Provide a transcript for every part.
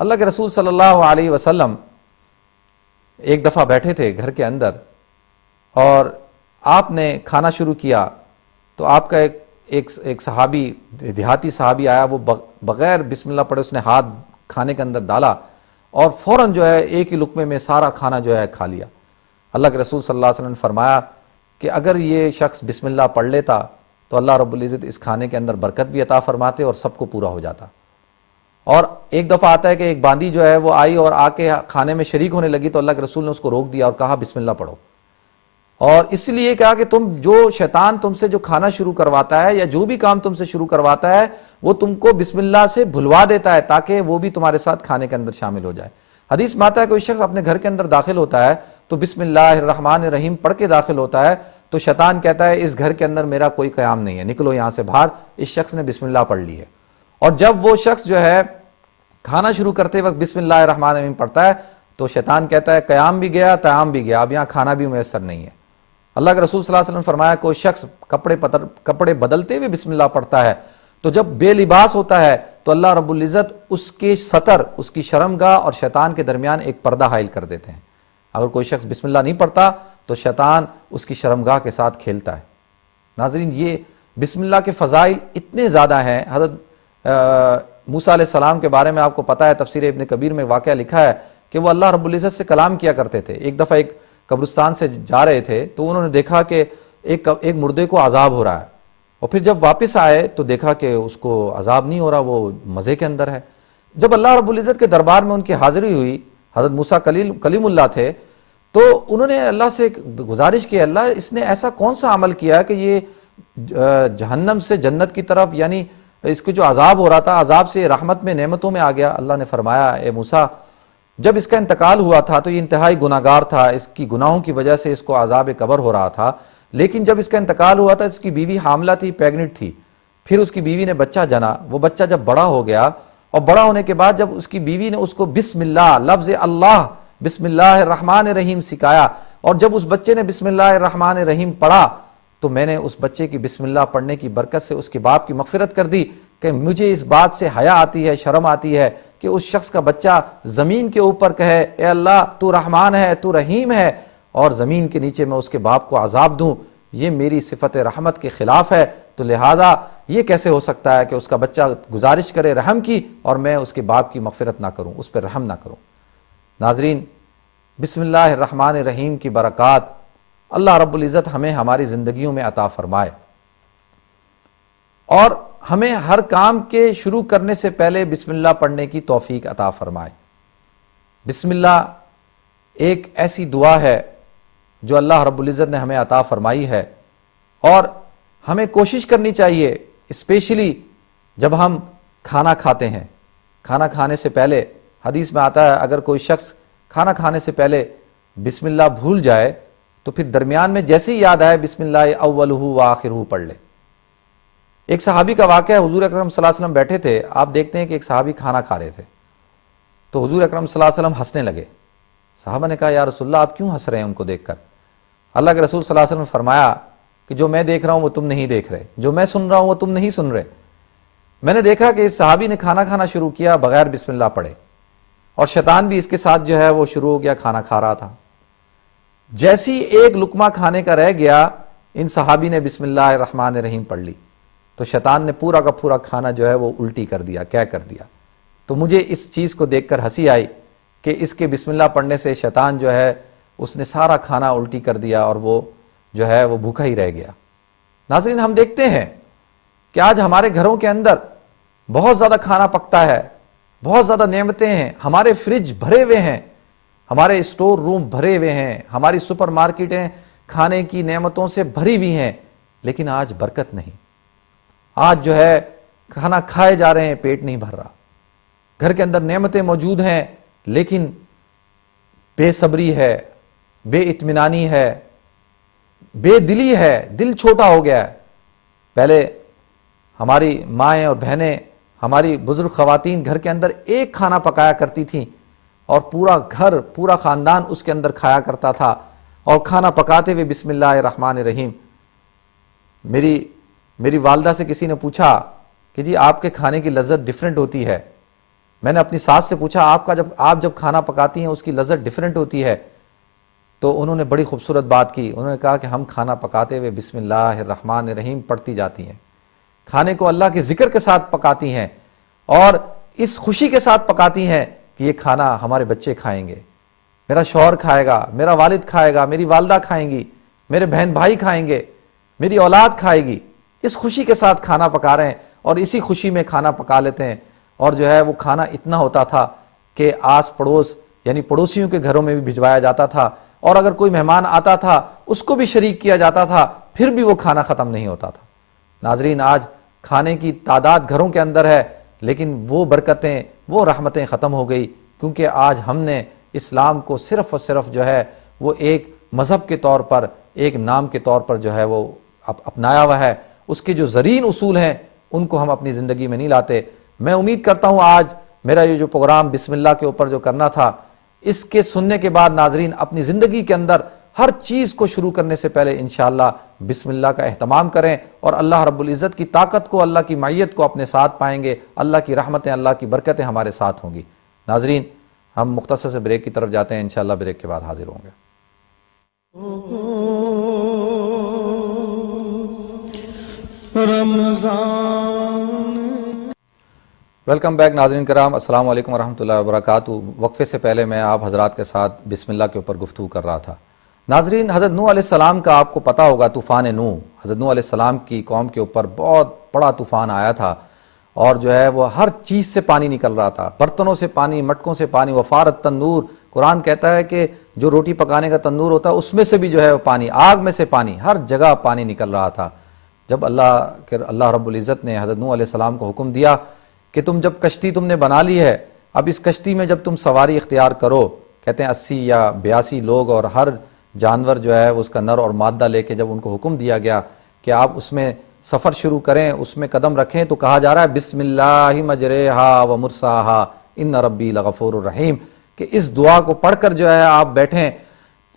اللہ کے رسول صلی اللہ علیہ وسلم ایک دفعہ بیٹھے تھے گھر کے اندر اور آپ نے کھانا شروع کیا تو آپ کا ایک صحابی، دیہاتی صحابی آیا، وہ بغیر بسم اللہ پڑھے اس نے ہاتھ کھانے کے اندر ڈالا اور فوراً جو ہے ایک ہی لقمے میں سارا کھانا جو ہے کھا لیا۔ اللہ کے رسول صلی اللہ علیہ وسلم نے فرمایا کہ اگر یہ شخص بسم اللہ پڑھ لیتا تو اللہ رب العزت اس کھانے کے اندر برکت بھی عطا فرماتے اور سب کو پورا ہو جاتا۔ اور ایک دفعہ آتا ہے کہ ایک باندی جو ہے وہ آئی اور آ کے کھانے میں شریک ہونے لگی تو اللہ کے رسول نے اس کو روک دیا اور کہا بسم اللہ پڑھو، اور اس لیے کہا کہ تم جو شیطان تم سے جو کھانا شروع کرواتا ہے یا جو بھی کام تم سے شروع کرواتا ہے وہ تم کو بسم اللہ سے بھلوا دیتا ہے تاکہ وہ بھی تمہارے ساتھ کھانے کے اندر شامل ہو جائے۔ حدیث میں آتا ہے کوئی شخص اپنے گھر کے اندر داخل ہوتا ہے تو بسم اللہ الرحمن الرحیم پڑھ کے داخل ہوتا ہے تو شیطان کہتا ہے اس گھر کے اندر میرا کوئی قیام نہیں ہے، نکلو یہاں سے باہر، اس شخص نے بسم اللہ پڑھ لی ہے۔ اور جب وہ شخص جو ہے کھانا شروع کرتے وقت بسم اللہ الرحمن الرحیم پڑھتا ہے تو شیطان کہتا ہے قیام بھی گیا، قیام بھی گیا، اب یہاں کھانا بھی میسر نہیں ہے۔ اللہ کے رسول صلی اللہ علیہ وسلم نے فرمایا کوئی شخص کپڑے بدلتے ہوئے بسم اللہ پڑھتا ہے تو جب بے لباس ہوتا ہے تو اللہ رب العزت اس کے ستر، اس کی شرمگاہ اور شیطان کے درمیان ایک پردہ حائل کر دیتے ہیں۔ اگر کوئی شخص بسم اللہ نہیں پڑھتا تو شیطان اس کی شرمگاہ کے ساتھ کھیلتا ہے۔ ناظرین، یہ بسم اللہ کے فضائل اتنے زیادہ ہیں۔ حضرت موسیٰ علیہ السلام کے بارے میں آپ کو پتہ ہے، تفسیر ابن کبیر میں واقعہ لکھا ہے کہ وہ اللہ رب العزت سے کلام کیا کرتے تھے۔ ایک دفعہ ایک قبرستان سے جا رہے تھے تو انہوں نے دیکھا کہ ایک مردے کو عذاب ہو رہا ہے، اور پھر جب واپس آئے تو دیکھا کہ اس کو عذاب نہیں ہو رہا، وہ مزے کے اندر ہے۔ جب اللہ رب العزت کے دربار میں ان کی حاضری ہوئی، حضرت موسیٰ کلیم اللہ تھے، تو انہوں نے اللہ سے گزارش کی، اللہ اس نے ایسا کون سا عمل کیا کہ یہ جہنم سے جنت کی طرف، یعنی اس کو جو عذاب ہو رہا تھا، عذاب سے رحمت میں، نعمتوں میں آ گیا۔ اللہ نے فرمایا اے موسیٰ، جب اس کا انتقال ہوا تھا تو یہ انتہائی گناہگار تھا، اس کی گناہوں کی وجہ سے اس کو عذاب قبر ہو رہا تھا، لیکن جب اس کا انتقال ہوا تھا اس کی بیوی حاملہ تھی، پیگنٹ تھی، پھر اس کی بیوی نے بچہ جنا، وہ بچہ جب بڑا ہو گیا اور بڑا ہونے کے بعد جب اس کی بیوی نے اس کو بسم اللہ، لفظ اللہ، بسم اللہ الرحمن الرحیم سکھایا، اور جب اس بچے نے بسم اللہ الرحمن الرحیم پڑھا تو میں نے اس بچے کی بسم اللہ پڑھنے کی برکت سے اس کے باپ کی مغفرت کر دی کہ مجھے اس بات سے حیا آتی ہے، شرم آتی ہے کہ اس شخص کا بچہ زمین کے اوپر کہے اے اللہ تو رحمان ہے، تو رحیم ہے، اور زمین کے نیچے میں اس کے باپ کو عذاب دوں، یہ میری صفت رحمت کے خلاف ہے۔ تو لہٰذا یہ کیسے ہو سکتا ہے کہ اس کا بچہ گزارش کرے رحم کی اور میں اس کے باپ کی مغفرت نہ کروں، اس پر رحم نہ کروں۔ ناظرین، بسم اللہ الرحمن الرحیم کی برکات اللہ رب العزت ہمیں ہماری زندگیوں میں عطا فرمائے، اور ہمیں ہر کام کے شروع کرنے سے پہلے بسم اللہ پڑھنے کی توفیق عطا فرمائے۔ بسم اللہ ایک ایسی دعا ہے جو اللہ رب العزت نے ہمیں عطا فرمائی ہے، اور ہمیں کوشش کرنی چاہیے، اسپیشلی جب ہم کھانا کھاتے ہیں، کھانا کھانے سے پہلے حدیث میں آتا ہے اگر کوئی شخص کھانا کھانے سے پہلے بسم اللہ بھول جائے تو پھر درمیان میں جیسے ہی یاد آئے بسم اللہ اولہ و آخرہ پڑھ لے۔ ایک صحابی کا واقعہ ہے، حضور اکرم صلی اللہ علیہ وسلم بیٹھے تھے، آپ دیکھتے ہیں کہ ایک صحابی کھانا کھا رہے تھے تو حضور اکرم صلی اللہ علیہ وسلم ہنسنے لگے۔ صحابہ نے کہا یا رسول اللہ آپ کیوں ہنس رہے ہیں ان کو دیکھ کر؟ اللہ کے رسول صلی اللہ علیہ وسلم نے فرمایا کہ جو میں دیکھ رہا ہوں وہ تم نہیں دیکھ رہے، جو میں سن رہا ہوں وہ تم نہیں سن رہے۔ میں نے دیکھا کہ اس صحابی نے کھانا کھانا شروع کیا بغیر بسم اللہ پڑھے، اور شیطان بھی اس کے ساتھ جو ہے وہ شروع ہو گیا، کھانا کھا رہا تھا۔ جیسی ایک لقمہ کھانے کا رہ گیا، ان صحابی نے بسم اللہ الرحمن الرحیم پڑھ لی تو شیطان نے پورا کا پورا کھانا جو ہے وہ الٹی کر دیا، کیا کر دیا۔ تو مجھے اس چیز کو دیکھ کر ہنسی آئی کہ اس کے بسم اللہ پڑھنے سے شیطان جو ہے اس نے سارا کھانا الٹی کر دیا اور وہ جو ہے وہ بھوکا ہی رہ گیا۔ ناظرین، ہم دیکھتے ہیں کہ آج ہمارے گھروں کے اندر بہت زیادہ کھانا پکتا ہے، بہت زیادہ نعمتیں ہیں، ہمارے فریج بھرے ہوئے ہیں، ہمارے اسٹور روم بھرے ہوئے ہیں، ہماری سپر مارکیٹیں کھانے کی نعمتوں سے بھری ہوئی ہیں، لیکن آج برکت نہیں۔ آج جو ہے کھانا کھائے جا رہے ہیں، پیٹ نہیں بھر رہا۔ گھر کے اندر نعمتیں موجود ہیں لیکن بے صبری ہے، بے اطمینانی ہے، بے دلی ہے، دل چھوٹا ہو گیا ہے۔ پہلے ہماری مائیں اور بہنیں، ہماری بزرگ خواتین گھر کے اندر ایک کھانا پکایا کرتی تھیں اور پورا گھر، پورا خاندان اس کے اندر کھایا کرتا تھا، اور کھانا پکاتے ہوئے بسم اللہ الرحمن الرحیم۔ میری والدہ سے کسی نے پوچھا کہ جی آپ کے کھانے کی لذت ڈیفرنٹ ہوتی ہے، میں نے اپنی ساس سے پوچھا آپ جب کھانا پکاتی ہیں اس کی لذت ڈیفرنٹ ہوتی ہے؟ تو انہوں نے بڑی خوبصورت بات کی. انہوں نے کہا کہ ہم کھانا پکاتے ہوئے بسم اللہ الرحمن الرحیم پڑھتی جاتی ہیں, کھانے کو اللہ کے ذکر کے ساتھ پکاتی ہیں, اور اس خوشی کے ساتھ پکاتی ہیں کہ یہ کھانا ہمارے بچے کھائیں گے, میرا شوہر کھائے گا, میرا والد کھائے گا, میری والدہ کھائیں گی, میرے بہن بھائی کھائیں گے, میری اولاد کھائے گی. اس خوشی کے ساتھ کھانا پکا رہے ہیں اور اسی خوشی میں کھانا پکا لیتے ہیں. اور جو ہے وہ کھانا اتنا ہوتا تھا کہ آس پڑوس یعنی پڑوسیوں کے گھروں میں بھی بھجوایا جاتا تھا, اور اگر کوئی مہمان آتا تھا اس کو بھی شریک کیا جاتا تھا, پھر بھی وہ کھانا ختم نہیں ہوتا تھا. ناظرین, آج کھانے کی تعداد گھروں کے اندر ہے, لیکن وہ برکتیں, وہ رحمتیں ختم ہو گئی, کیونکہ آج ہم نے اسلام کو صرف اور صرف جو ہے وہ ایک مذہب کے طور پر, ایک نام کے طور پر جو ہے وہ اپنایا ہوا ہے. اس کے جو زرین اصول ہیں ان کو ہم اپنی زندگی میں نہیں لاتے. میں امید کرتا ہوں آج میرا یہ جو پروگرام بسم اللہ کے اوپر جو کرنا تھا, اس کے سننے کے بعد ناظرین اپنی زندگی کے اندر ہر چیز کو شروع کرنے سے پہلے انشاءاللہ بسم اللہ کا اہتمام کریں, اور اللہ رب العزت کی طاقت کو, اللہ کی معیت کو اپنے ساتھ پائیں گے. اللہ کی رحمتیں, اللہ کی برکتیں ہمارے ساتھ ہوں گی. ناظرین, ہم مختصر سے بریک کی طرف جاتے ہیں, انشاءاللہ بریک کے بعد حاضر ہوں گے. ویلکم بیک ناظرین کرام, السلام علیکم ورحمۃ اللہ وبرکاتہ. وقفے سے پہلے میں آپ حضرات کے ساتھ بسم اللہ کے اوپر گفتگو کر رہا تھا. ناظرین, حضرت نوح علیہ السلام کا آپ کو پتہ ہوگا, طوفان نوح, حضرت نوح علیہ السلام کی قوم کے اوپر بہت بڑا طوفان آیا تھا, اور جو ہے وہ ہر چیز سے پانی نکل رہا تھا, برتنوں سے پانی, مٹکوں سے پانی. وفارت تنور, قرآن کہتا ہے کہ جو روٹی پکانے کا تنور ہوتا ہے اس میں سے بھی جو ہے وہ پانی, آگ میں سے پانی, ہر جگہ پانی نکل رہا تھا. جب اللہ رب العزت نے حضرت نوح علیہ السلام کو حکم دیا کہ تم جب کشتی تم نے بنا لی ہے, اب اس کشتی میں جب تم سواری اختیار کرو, کہتے ہیں 80 یا 82 لوگ اور ہر جانور جو ہے اس کا نر اور مادہ لے کے جب ان کو حکم دیا گیا کہ آپ اس میں سفر شروع کریں, اس میں قدم رکھیں, تو کہا جا رہا ہے بسم اللہ مجریہا و مرساہا ان ربی لغفور الرحیم, کہ اس دعا کو پڑھ کر جو ہے آپ بیٹھیں.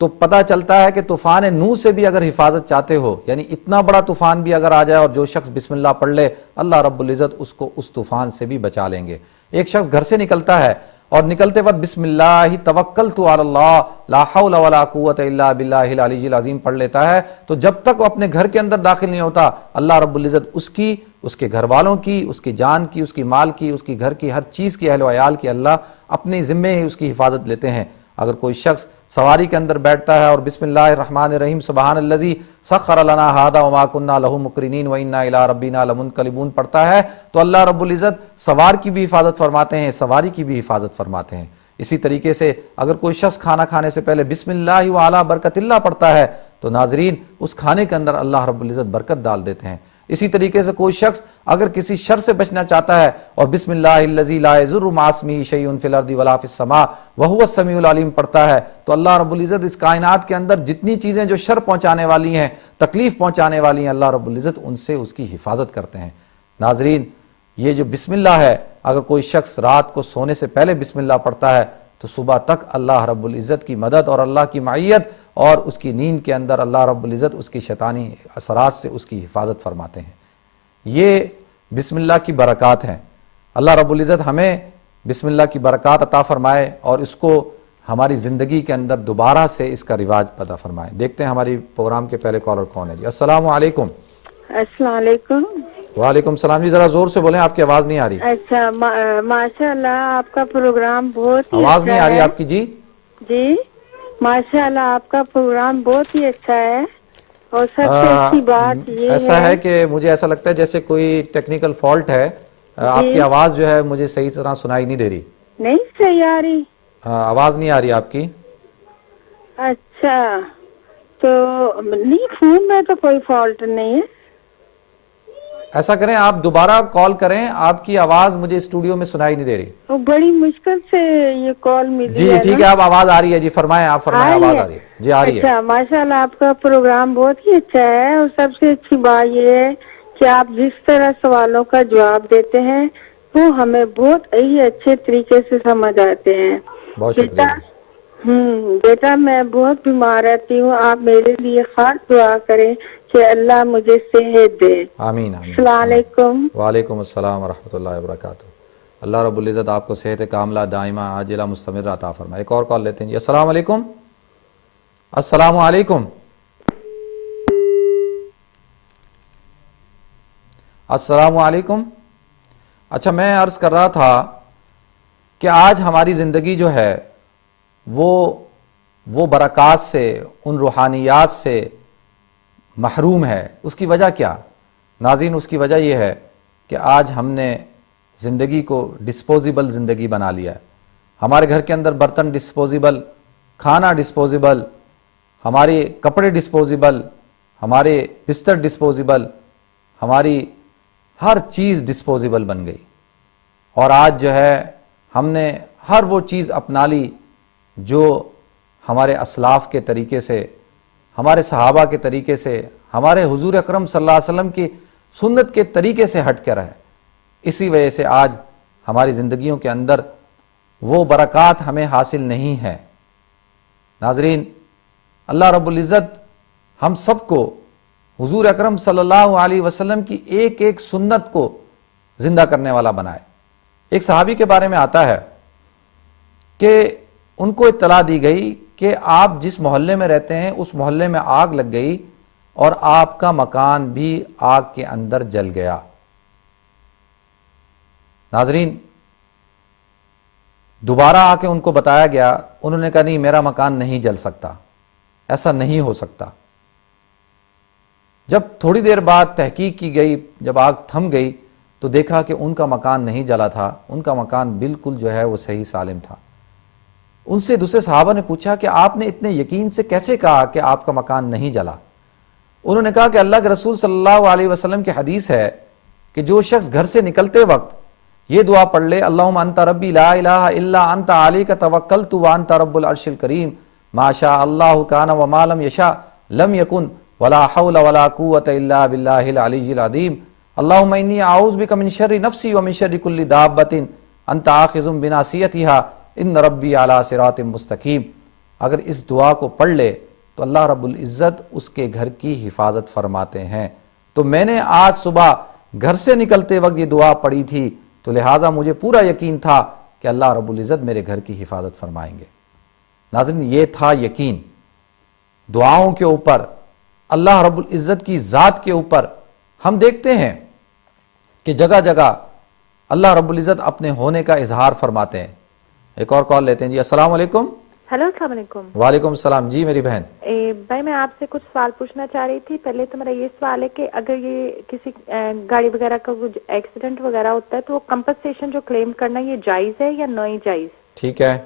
تو پتہ چلتا ہے کہ طوفان نوح سے بھی اگر حفاظت چاہتے ہو, یعنی اتنا بڑا طوفان بھی اگر آ جائے اور جو شخص بسم اللہ پڑھ لے, اللہ رب العزت اس کو اس طوفان سے بھی بچا لیں گے. ایک شخص گھر سے نکلتا ہے اور نکلتے وقت بسم اللہ توکلت علی اللہ لا حول ولا قوت الا باللہ العلی العظیم پڑھ لیتا ہے, تو جب تک وہ اپنے گھر کے اندر داخل نہیں ہوتا, اللہ رب العزت اس کی, اس کے گھر والوں کی, اس کی جان کی, اس کی مال کی, اس کی گھر کی ہر چیز کی, اہل و عیال کی, اللہ اپنے ذمے ہی اس کی حفاظت لیتے ہیں. اگر کوئی شخص سواری کے اندر بیٹھتا ہے اور بسم اللہ الرحمن الرحیم سبحان الذی سخر لنا ھذا وما كنا له مقرنین وانا الی ربنا لمنقلبون پڑھتا ہے, تو اللہ رب العزت سوار کی بھی حفاظت فرماتے ہیں, سواری کی بھی حفاظت فرماتے ہیں. اسی طریقے سے اگر کوئی شخص کھانا کھانے سے پہلے بسم اللہ وعلی برکت اللہ پڑھتا ہے, تو ناظرین اس کھانے کے اندر اللہ رب العزت برکت ڈال دیتے ہیں. اسی طریقے سے کوئی شخص اگر کسی شر سے بچنا چاہتا ہے اور بسم اللہ الذی لا یضر مع اسمہ شیء فی الارض ولا فی السماء وهو السمیع العلیم پڑھتا ہے, تو اللہ رب العزت اس کائنات کے اندر جتنی چیزیں جو شر پہنچانے والی ہیں, تکلیف پہنچانے والی ہیں, اللہ رب العزت ان سے اس کی حفاظت کرتے ہیں. ناظرین, یہ جو بسم اللہ ہے, اگر کوئی شخص رات کو سونے سے پہلے بسم اللہ پڑھتا ہے تو صبح تک اللہ رب العزت کی مدد اور اللہ کی معیت, اور اس کی نیند کے اندر اللہ رب العزت اس کی شیطانی اثرات سے اس کی حفاظت فرماتے ہیں. یہ بسم اللہ کی برکات ہیں. اللہ رب العزت ہمیں بسم اللہ کی برکات عطا فرمائے اور اس کو ہماری زندگی کے اندر دوبارہ سے اس کا رواج پیدا فرمائے. دیکھتے ہیں ہماری پروگرام کے پہلے کالر کون ہے. جی السلام علیکم. السلام علیکم. وعلیکم السلام. جی ذرا زور سے بولیں, آپ کی آواز نہیں آ رہی. اچھا, ماشاء اللہ آپ کا پروگرام بہت ہی آواز نہیں آ رہی آپ کی. جی جی ماشاء اللہ آپ کا پروگرام بہت ہی اچھا ہے, اور سب سے اچھی بات یہ ایسا ہے کہ مجھے ایسا لگتا ہے جیسے کوئی ٹیکنیکل فالٹ ہے, آپ کی آواز جو ہے مجھے صحیح طرح سنائی نہیں دے رہی. نہیں صحیح آ رہی, آواز نہیں آ رہی آپ کی. اچھا, تو نہیں فون میں تو کوئی فالٹ نہیں ہے. ایسا کریں آپ دوبارہ کال کریں, آپ کی آواز مجھے اسٹوڈیو میں سنائی نہیں دے رہی. وہ بڑی مشکل سے یہ کال ملی. جی ٹھیک ہے, اب آواز آ رہی ہے. جی فرمائیں, آپ فرمائیں, آواز آ رہی ہے. جی آ رہی ہے. اچھا, ماشاء اللہ آپ کا پروگرام بہت ہی اچھا ہے, اور سب سے اچھی بات یہ ہے کہ آپ جس طرح سوالوں کا جواب دیتے ہیں وہ ہمیں بہت ہی اچھے طریقے سے سمجھ آتے ہیں. بہت شکریہ. بیٹا میں بہت بیمار رہتی ہوں, آپ میرے لیے خاص دعا کریں کہ اللہ مجھے صحت دے. آمین آمین. السلام علیکم. وعلیکم السلام ورحمۃ اللہ وبرکاتہ. اللہ رب العزت آپ کو صحت کاملہ دائمہ عاجلہ مستمرہ عطا فرمائے. ایک اور کال لیتے ہیں جی. السلام علیکم. السلام علیکم. السلام علیکم. اچھا میں عرض کر رہا تھا کہ آج ہماری زندگی جو ہے وہ برکات سے، ان روحانیات سے محروم ہے. اس کی وجہ کیا؟ ناظرین اس کی وجہ یہ ہے کہ آج ہم نے زندگی کو ڈسپوزیبل زندگی بنا لیا ہے. ہمارے گھر کے اندر برتن ڈسپوزیبل، کھانا ڈسپوزیبل، ہمارے کپڑے ڈسپوزیبل، ہمارے بستر ڈسپوزیبل، ہماری ہر چیز ڈسپوزیبل بن گئی. اور آج جو ہے ہم نے ہر وہ چیز اپنا لی جو ہمارے اسلاف کے طریقے سے، ہمارے صحابہ کے طریقے سے، ہمارے حضور اکرم صلی اللہ علیہ وسلم کی سنت کے طریقے سے ہٹ کر ہے. اسی وجہ سے آج ہماری زندگیوں کے اندر وہ برکات ہمیں حاصل نہیں ہے. ناظرین اللہ رب العزت ہم سب کو حضور اکرم صلی اللہ علیہ وسلم کی ایک ایک سنت کو زندہ کرنے والا بنائے. ایک صحابی کے بارے میں آتا ہے کہ ان کو اطلاع دی گئی کہ آپ جس محلے میں رہتے ہیں اس محلے میں آگ لگ گئی اور آپ کا مکان بھی آگ کے اندر جل گیا. ناظرین دوبارہ آ کے ان کو بتایا گیا، انہوں نے کہا نہیں میرا مکان نہیں جل سکتا، ایسا نہیں ہو سکتا. جب تھوڑی دیر بعد تحقیق کی گئی، جب آگ تھم گئی تو دیکھا کہ ان کا مکان نہیں جلا تھا، ان کا مکان بالکل جو ہے وہ صحیح سالم تھا. ان سے دوسرے صحابہ نے پوچھا کہ آپ نے اتنے یقین سے کیسے کہا کہ آپ کا مکان نہیں جلا؟ انہوں نے کہا کہ اللہ کے رسول صلی اللہ علیہ وسلم کی حدیث ہے کہ جو شخص گھر سے نکلتے وقت یہ دعا پڑھ لے، اللہم انت ربی لا الہ الا انت علیک توکلت وانت رب العرش الکریم ما شاء اللہ کان وما لم یشاء لم یکن ولا حول ولا قوة الا باللہ العلی العظیم اللہم انی اعوذ بک من شر نفسی ومن شر کل دابۃ انت آخذ بناصیتها ان ربی علی صراط مستقیم. اگر اس دعا کو پڑھ لے تو اللہ رب العزت اس کے گھر کی حفاظت فرماتے ہیں. تو میں نے آج صبح گھر سے نکلتے وقت یہ دعا پڑھی تھی تو لہٰذا مجھے پورا یقین تھا کہ اللہ رب العزت میرے گھر کی حفاظت فرمائیں گے. ناظرین یہ تھا یقین دعاؤں کے اوپر، اللہ رب العزت کی ذات کے اوپر. ہم دیکھتے ہیں کہ جگہ جگہ اللہ رب العزت اپنے ہونے کا اظہار فرماتے ہیں. ایک اور کال لیتے ہیں جی. السلام علیکم. ہیلو السلام علیکم. وعلیکم السلام. جی میری بہن. بھائی میں آپ سے کچھ سوال پوچھنا چاہ رہی تھی. پہلے تو میرا یہ سوال ہے کہ اگر یہ کسی گاڑی وغیرہ کا کچھ ایکسیڈنٹ وغیرہ ہوتا ہے تو وہ کمپنسیشن جو کلیم کرنا یہ جائز ہے یا نہیں جائز؟ ٹھیک ہے.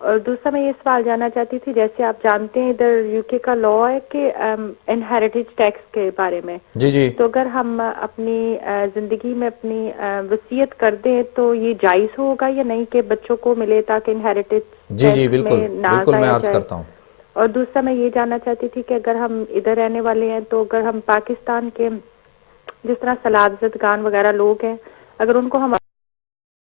اور دوسرا میں یہ سوال جاننا چاہتی تھی، جیسے آپ جانتے ہیں ادھر یو کے کا لا ہے کہ انہیریٹیج ٹیکس کے بارے میں، جی جی، تو اگر ہم اپنی زندگی میں اپنی وصیت کر دیں تو یہ جائز ہوگا یا نہیں کہ بچوں کو ملے تاکہ انہیریٹیج جی جی بالکل بالکل میں عرض کرتا ہوں. اور دوسرا میں یہ جاننا چاہتی تھی کہ اگر ہم ادھر رہنے والے ہیں تو اگر ہم پاکستان کے جس طرح سلاد زدگان وغیرہ لوگ ہیں اگر ان کو ہم